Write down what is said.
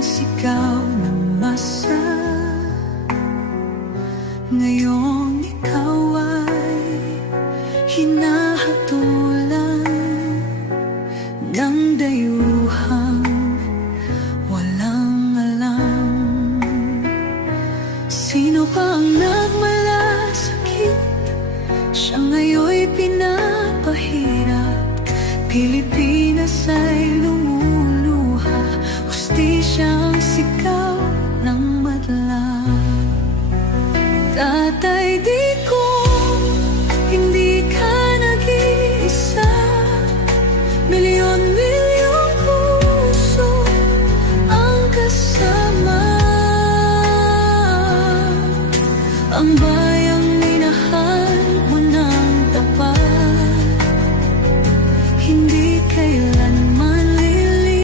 sigaw na masa. Ngayong ikaw ay hinahatulan ng dayuhang walang alam. Sino pa ang nagmalasakit? Siya ngayon'y pinapahirap. Pilipinas ay lumuluha, hustisyang sigaw.